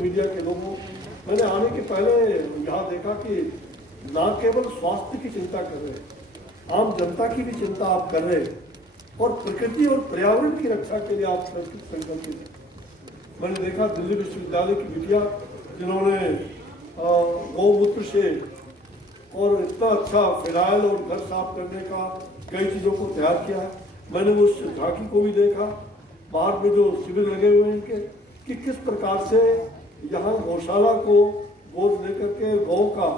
Media के लोगों, मैंने आने के पहले यहाँ देखा कि ना केवल स्वास्थ्य की चिंता कर रहे, आम जनता की भी चिंता आप कर रहे और प्रकृति और पर्यावरण की रक्षा के लिए आप संकल्पित हैं। मैंने देखा दिल्ली विश्वविद्यालय की बिटिया जिन्होंने गौमूत्र से और इतना अच्छा फिनाइल और घर साफ करने का कई चीज़ों को तैयार किया है। मैंने उस झांकी को भी देखा, बाहर में जो शिविर लगे हुए हैं इनके, कि किस प्रकार से यहाँ गौशाला को गोद लेकर के गौ का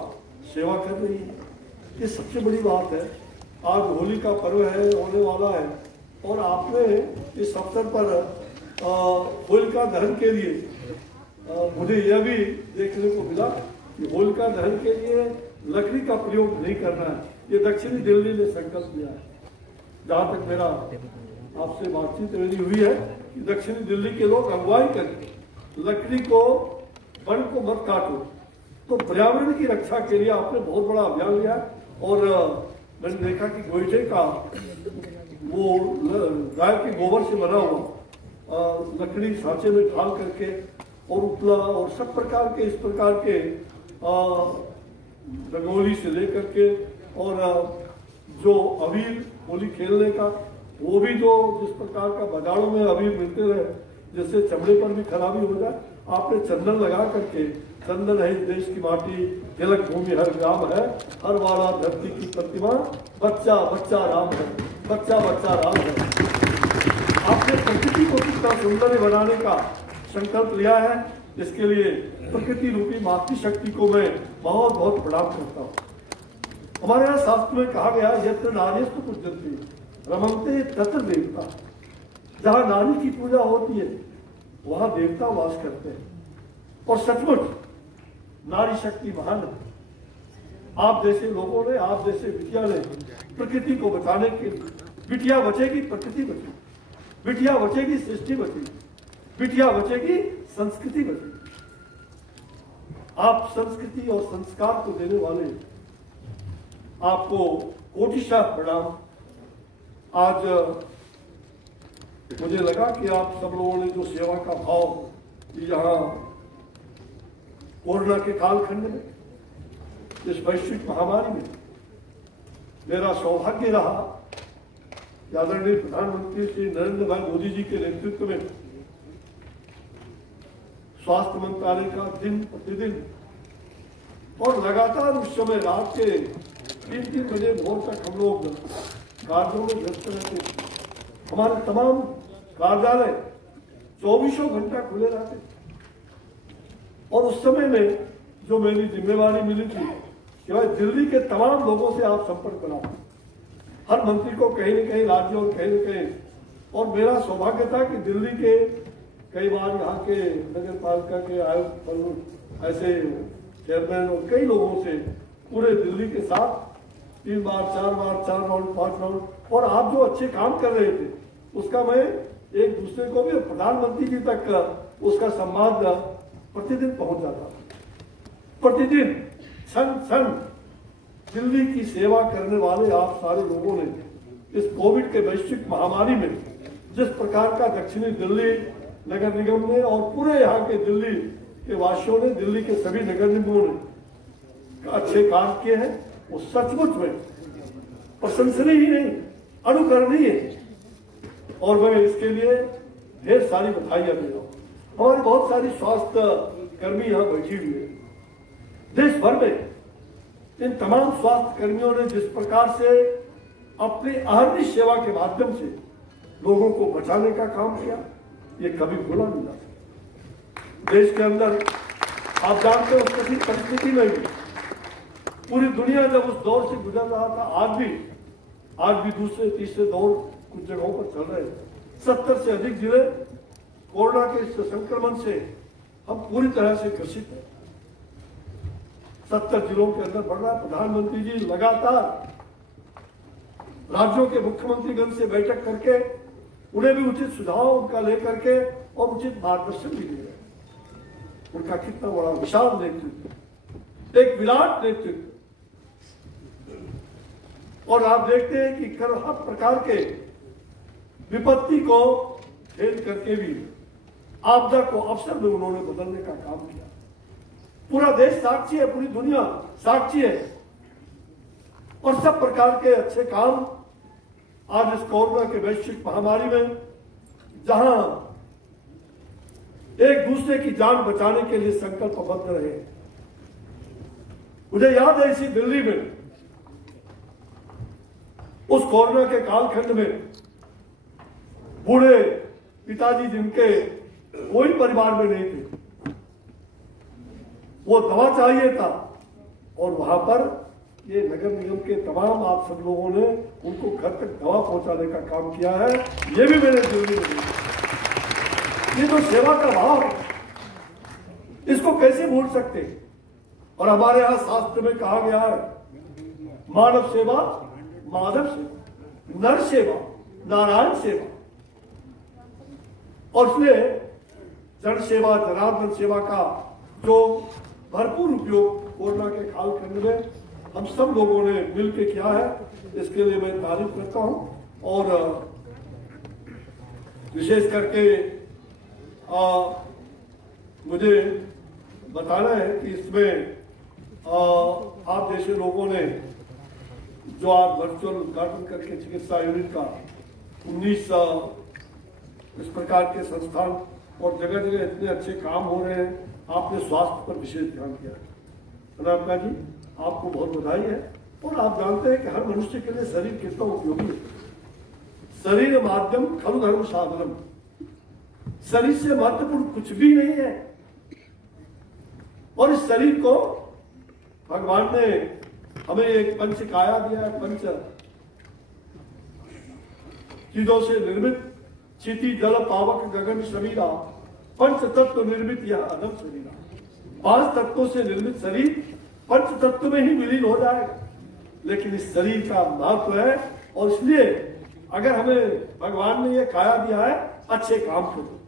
सेवा कर रही है। ये सबसे बड़ी बात है। आज होली का पर्व है, होने वाला है, और आपने इस अवसर पर होलिका दहन के लिए मुझे यह भी देखने को मिला कि होलिका दहन के लिए लकड़ी का प्रयोग नहीं करना है। ये दक्षिणी दिल्ली ने संकल्प लिया है। जहाँ तक मेरा आपसे बातचीत मेरी हुई है कि दक्षिणी दिल्ली के लोग अगुवाई करके लकड़ी को, वन को मत काटो। तो पर्यावरण की रक्षा के लिए आपने बहुत बड़ा अभियान लिया और मैंने देखा कि गोईठे का वो गाय के गोबर से बना हुआ लकड़ी सांचे में ढाल करके और उपला और सब प्रकार के इस प्रकार के रंगोली से लेकर के और जो अबीर होली खेलने का, वो भी जो जिस प्रकार का बाजारों में अबीर मिलते रहे जिससे चमड़े पर भी खराबी हो जाए, आपने चंदन लगा करके, चंदन है देश की माटी, तिलक भूमि हर ग्राम है, हर वाला धरती की प्रतिमा, बच्चा बच्चा राम है, बच्चा बच्चा राम है। आपने प्रकृति को कितना सुंदर बनाने का संकल्प लिया है, इसके लिए प्रकृति रूपी मातृशक्ति को मैं बहुत बहुत प्रणाम करता हूँ। हमारे यहाँ शास्त्र में कहा गया, यत्र नार्यस्तु पूज्यन्ते रमन्ते तत्र देवता। जहाँ नारी की पूजा होती है वहां देवता वास करते हैं। और सचमुच नारी शक्ति महान है। आप जैसे लोगों ने, आप जैसे बिटिया ने प्रकृति को बचाने के लिए, बिटिया बचेगी प्रकृति बचेगी, बिटिया बचेगी सृष्टि बचेगी, बिटिया बचेगी संस्कृति बचेगी। आप संस्कृति और संस्कार को देने वाले, आपको कोटिशः प्रणाम। आज मुझे लगा कि आप सब लोगों ने जो सेवा का भाव यहाँ कोरोना के कालखंड में, इस वैश्विक महामारी में, मेरा सौभाग्य रहा आदरणीय प्रधानमंत्री श्री नरेंद्र भाई मोदी जी के नेतृत्व में स्वास्थ्य मंत्रालय का दिन प्रतिदिन और लगातार उस समय रात के 3-3 बजे भोर तक हम लोग कार्यों में व्यस्त रहते थे। हमारे तमाम कार्यालय 24 घंटा खुले रहते थे। और उस समय में जो मेरी जिम्मेवारी मिली थी कि भाई दिल्ली के तमाम लोगों से आप संपर्क बनाओ, हर मंत्री को कहीं न कहीं राज्य और कहीं न कहीं, और मेरा सौभाग्य था कि दिल्ली के कई बार यहाँ के नगर पालिका के आयुक्त, ऐसे चेयरमैन और कई लोगों से पूरे दिल्ली के साथ 3 बार 4 बार 4 राउंड 5 राउंड, और आप जो अच्छे काम कर रहे थे उसका मैं एक दूसरे को भी, प्रधानमंत्री जी तक उसका संवाद प्रतिदिन पहुंच जाता। प्रतिदिन क्षण क्षण दिल्ली की सेवा करने वाले आप सारे लोगों ने इस कोविड के वैश्विक महामारी में जिस प्रकार का दक्षिणी दिल्ली नगर निगम ने और पूरे यहाँ के दिल्ली के वासियों ने, दिल्ली के सभी नगर निगमों ने अच्छे काम किए हैं, वो सचमुच में प्रशंसनीय ही नहीं, अनुकरणीय है। और मैं इसके लिए ढेर सारी बधाइयां दे रहा हूँ। हमारी बहुत सारी स्वास्थ्य कर्मी यहाँ बैठी हुई है। देश भर में इन तमाम स्वास्थ्य कर्मियों ने जिस प्रकार से अपनी अहर्निश सेवा के माध्यम से लोगों को बचाने का काम किया, ये कभी भूला नहीं जा सकता। देश के अंदर आप जानते हो कठिन परिस्थिति में भी पूरी दुनिया जब उस दौर से गुजर रहा था, आज भी दूसरे तीसरे दौर कुछ जगहों पर चल रहे हैं। 70 से अधिक जिले कोरोना के संक्रमण से हम पूरी तरह से ग्रसित हैं। 70 जिलों के अंदर बढ़ रहा है। प्रधानमंत्री जी लगातार राज्यों के मुख्यमंत्रीगण से बैठक करके उन्हें भी उचित सुझाव उनका लेकर के और उचित मार्गदर्शन भी दे रहे हैं। उनका कितना बड़ा विशाल नेतृत्व, एक विराट नेतृत्व। और आप देखते हैं कि हर प्रकार के विपत्ति को भेद करके भी आपदा को अवसर में उन्होंने बदलने का काम किया। पूरा देश साक्षी है, पूरी दुनिया साक्षी है। और सब प्रकार के अच्छे काम आज इस कोरोना के वैश्विक महामारी में, जहां एक दूसरे की जान बचाने के लिए संकल्पबद्ध रहे। मुझे याद है इसी दिल्ली में उस कोरोना के कालखंड में बूढ़े पिताजी जिनके कोई परिवार में नहीं थे, वो दवा चाहिए था और वहां पर ये नगर निगम के तमाम आप सब लोगों ने उनको घर तक दवा पहुंचाने का काम किया है। ये भी मैंने दिल्ली में देखा। ये तो सेवा का भाव है, इसको कैसे भूल सकते। और हमारे यहां शास्त्र में कहा गया है, मानव सेवा माधव सेवा, नर सेवा नारायण सेवा। और इसलिए जन सेवा जनार्दन सेवा का जो भरपूर उपयोग कोरोना के कालखंड में हम सब लोगों ने मिलकर किया है, इसके लिए मैं तारीफ करता हूं। और विशेष करके मुझे बताना है कि इसमें आप जैसे लोगों ने जो आज वर्चुअल उद्घाटन करके चिकित्सा यूनिट का 19 इस प्रकार के संस्थान और जगह जगह इतने अच्छे काम हो रहे हैं, आपने स्वास्थ्य पर विशेष ध्यान दिया है। रामका जी, आपको बहुत बधाई है। और आप जानते हैं कि हर मनुष्य के लिए शरीर कितना उपयोगी है। शरीर माध्यम खलु धर्म साधनम, शरीर से महत्वपूर्ण कुछ भी नहीं है। और इस शरीर को भगवान ने हमें एक पंच काया दिया है, पंच चीजों से निर्मित, क्षिति जल पावक गगन शरीरा, पंच तत्व निर्मित यह अदम शरीरा। 5 तत्वों से निर्मित शरीर पंच तत्व में ही विलीन हो जाएगा। लेकिन इस शरीर का महत्व है, और इसलिए अगर हमें भगवान ने यह काया दिया है, अच्छे काम करो।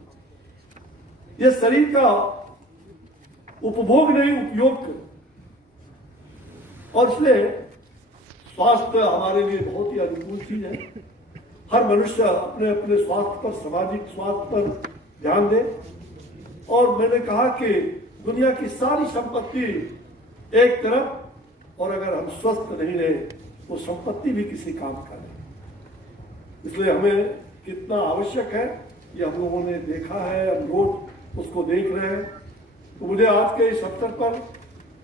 यह शरीर का उपभोग नहीं, उपयोग करो। और इसलिए स्वास्थ्य हमारे लिए बहुत ही अनुकूल चीज है। हर मनुष्य अपने अपने स्वास्थ्य पर, सामाजिक स्वास्थ्य पर ध्यान दे। और मैंने कहा कि दुनिया की सारी संपत्ति एक तरफ, और अगर हम स्वस्थ नहीं रहे तो संपत्ति भी किसी काम का नहीं। इसलिए हमें कितना आवश्यक है ये हम लोगों ने देखा है, हम रोज उसको देख रहे हैं। तो मुझे आज के इस अवसर पर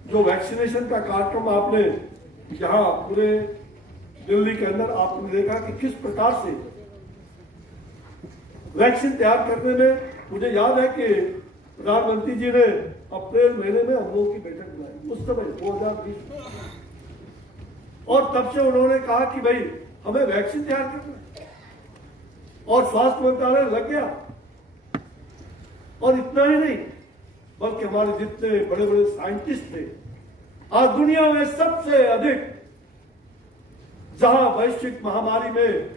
जो वैक्सीनेशन का कार्यक्रम आपने यहाँ पूरे दिल्ली के अंदर आपने देखा कि किस प्रकार से वैक्सीन तैयार करने में, मुझे याद है कि प्रधानमंत्री जी ने अप्रैल महीने में हम लोगों की बैठक बुलाई, उस समय 2020, और तब से उन्होंने कहा कि भाई हमें वैक्सीन तैयार करना है, और स्वास्थ्य मंत्रालय लग गया। और इतना ही नहीं, बल्कि हमारे जितने बड़े बड़े साइंटिस्ट थे, आज दुनिया में सबसे अधिक जहां वैश्विक महामारी में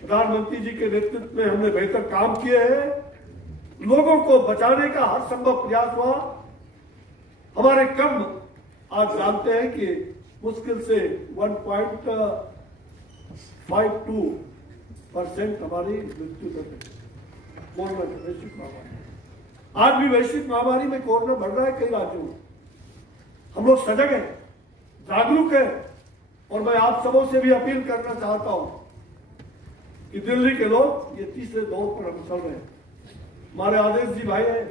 प्रधानमंत्री जी के नेतृत्व में हमने बेहतर काम किए हैं, लोगों को बचाने का हर संभव प्रयास हुआ। हमारे कम आज जानते हैं कि मुश्किल से 1.52% हमारी मृत्यु दर है कोरोना की वैश्विक महामारी। आज भी वैश्विक महामारी में कोरोना बढ़ रहा है कई राज्यों में। हम लोग सजग हैं, जागरूक हैं। और मैं आप सबों से भी अपील करना चाहता हूं कि दिल्ली के लोग ये तीसरे दौर पर हम चल रहे हैं। हमारे आदेश जी भाई हैं,